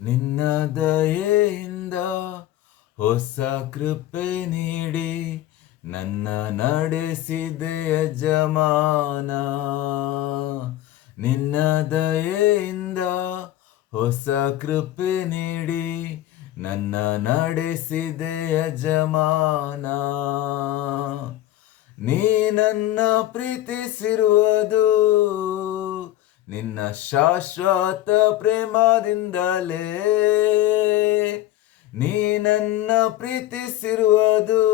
ನಿನ್ನ ದಯೆಯಿಂದ ಹೊಸ ಕೃಪೆ ನೀಡಿ ನನ್ನ ನಡೆಸಿದೆ ಯಜಮಾನ. ನಿನ್ನ ದಯೆಯಿಂದ ಹೊಸ ಕೃಪೆ ನೀಡಿ ನನ್ನ ನಡೆಸಿದೆ ಯಜಮಾನ. ನೀ ನನ್ನ ಪ್ರೀತಿಸಿರುವುದು ನಿನ್ನ ಶಾಶ್ವತ ಪ್ರೇಮದಿಂದಲೇ. ನೀ ನನ್ನ ಪ್ರೀತಿಸಿರುವುದು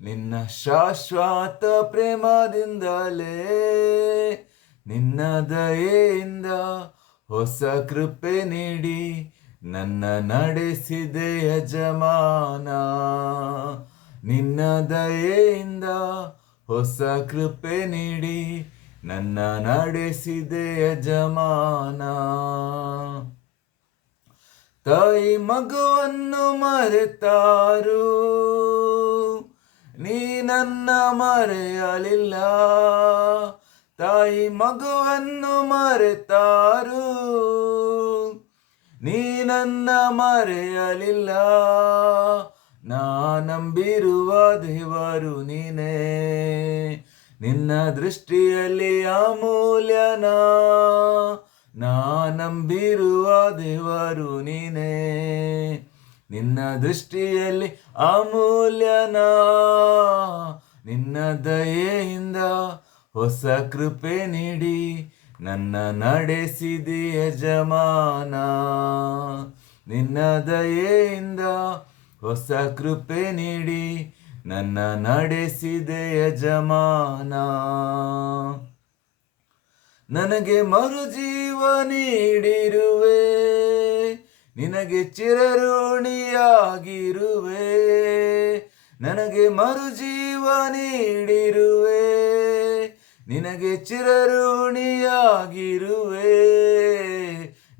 ನಿನ್ನ ಶಾಶ್ವತ ಪ್ರೇಮದಿಂದಲೇ. ನಿನ್ನ ದಯೆಯಿಂದ ಹೊಸ ಕೃಪೆ ನೀಡಿ ನನ್ನ ನಡೆಸಿದೆ ಯಜಮಾನ. ನಿನ್ನ ದಯೆಯಿಂದ ಹೊಸ ಕೃಪೆ ನೀಡಿ ನನ್ನ ನಡೆಸಿದೆ ಯಜಮಾನ. ತಾಯಿ ಮಗುವನ್ನು ಮರೆತಾರು, ನೀ ನನ್ನ ಮರೆಯಲಿಲ್ಲ. ತಾಯಿ ಮಗುವನ್ನು ಮರೆತಾರು, ನೀ ನನ್ನ ಮರೆಯಲಿಲ್ಲ. ನಾ ನಂಬಿರುವ ದೇವರು ನೀನೇ, ನಿನ್ನ ದೃಷ್ಟಿಯಲ್ಲಿ ಅಮೂಲ್ಯನ. ನಾ ನಂಬಿರುವ ದೇವರು ನೀನೇ, ನಿನ್ನ ದೃಷ್ಟಿಯಲ್ಲಿ ಅಮೂಲ್ಯನ. ನಿನ್ನ ದಯೆಯಿಂದ ಹೊಸ ಕೃಪೆ ನೀಡಿ ನನ್ನ ನಡೆಸಿದೆ ಯಜಮಾನ. ನಿನ್ನ ದಯೆಯಿಂದ ಹೊಸ ಕೃಪೆ ನೀಡಿ ನನ್ನ ನಡೆಸಿದೆ ಯಜಮಾನ. ನನಗೆ ಮರುಜೀವ ನೀಡಿರುವೆ, ನಿನಗೆ ಚಿರಋಣಿಯಾಗಿರುವೆ. ನನಗೆ ಮರುಜೀವ ನೀಡಿರುವೆ, ನಿನಗೆ ಚಿರಋಣಿಯಾಗಿರುವೆ.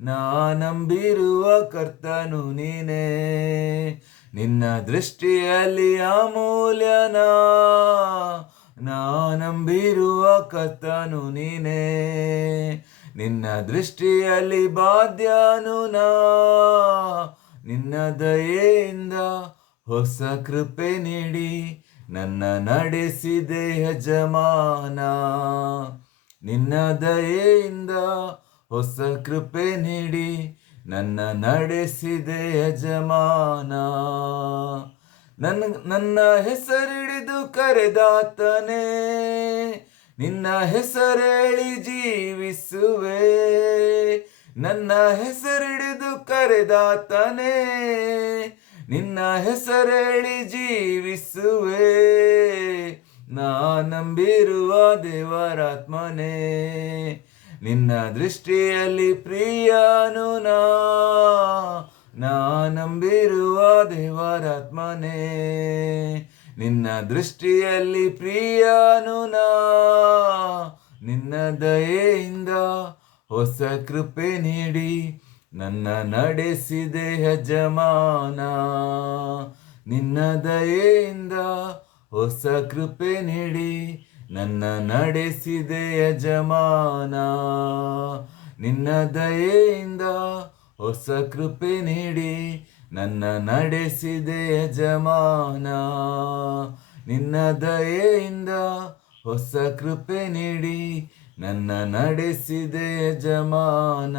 ನಾ ನಂಬಿರುವ ಕರ್ತನು ನೀನೇ, ನಿನ್ನ ದೃಷ್ಟಿಯಲ್ಲಿ ಅಮೂಲ್ಯನ. ನಾ ನಂಬಿರುವ ಕರ್ತನು ನೀನೇ, ನಿನ್ನ ದೃಷ್ಟಿಯಲ್ಲಿ ಬಾಧ್ಯನು ನಾ. ನಿನ್ನ ದಯೆಯಿಂದ ಹೊಸ ಕೃಪೆ ನೀಡಿ ನನ್ನ ನಡೆಸಿದೆ ಯಜಮಾನ. ನಿನ್ನ ದಯೆಯಿಂದ ಹೊಸ ಕೃಪೆ ನೀಡಿ ನನ್ನ ನಡೆಸಿದೆ ಯಜಮಾನ. ನನ್ನ ಹೆಸರಿಡಿದು ಕರೆದಾತನೇ, ನಿನ್ನ ಹೆಸರೇಳಿ ಜೀವಿಸುವೆ. ನನ್ನ ಹೆಸರಿಡಿದು ಕರೆದಾತನೇ, ನಿನ್ನ ಹೆಸರೇಳಿ ಜೀವಿಸುವೆ. ನಾ ನಂಬಿರುವ ದೇವರಾತ್ಮನೇ, ನಿನ್ನ ದೃಷ್ಟಿಯಲ್ಲಿ ಪ್ರಿಯನು ನಾ. ನಾ ನಂಬಿರುವ ದೇವರಾತ್ಮನೇ, ನಿನ್ನ ದೃಷ್ಟಿಯಲ್ಲಿ ಪ್ರಿಯನು ನಾ. ನಿನ್ನ ದಯೆಯಿಂದ ಹೊಸ ಕೃಪೆ ನೀಡಿ ನನ್ನ ನಡೆಸಿದೆ ಯಜಮಾನ. ನಿನ್ನ ದಯೆಯಿಂದ ಹೊಸ ಕೃಪೆ ನೀಡಿ ನನ್ನ ನಡೆಸಿದೆ ಯಜಮಾನ. ನಿನ್ನ ದಯೆಯಿಂದ ಹೊಸ ಕೃಪೆ ನೀಡಿ ನನ್ನ ನಡೆಸಿದೆ ಯಜಮಾನ. ನಿನ್ನ ದಯೆಯಿಂದ ಹೊಸ ಕೃಪೆ ನೀಡಿ ನನ್ನ ನಡೆಸಿದೆ ಯಜಮಾನ.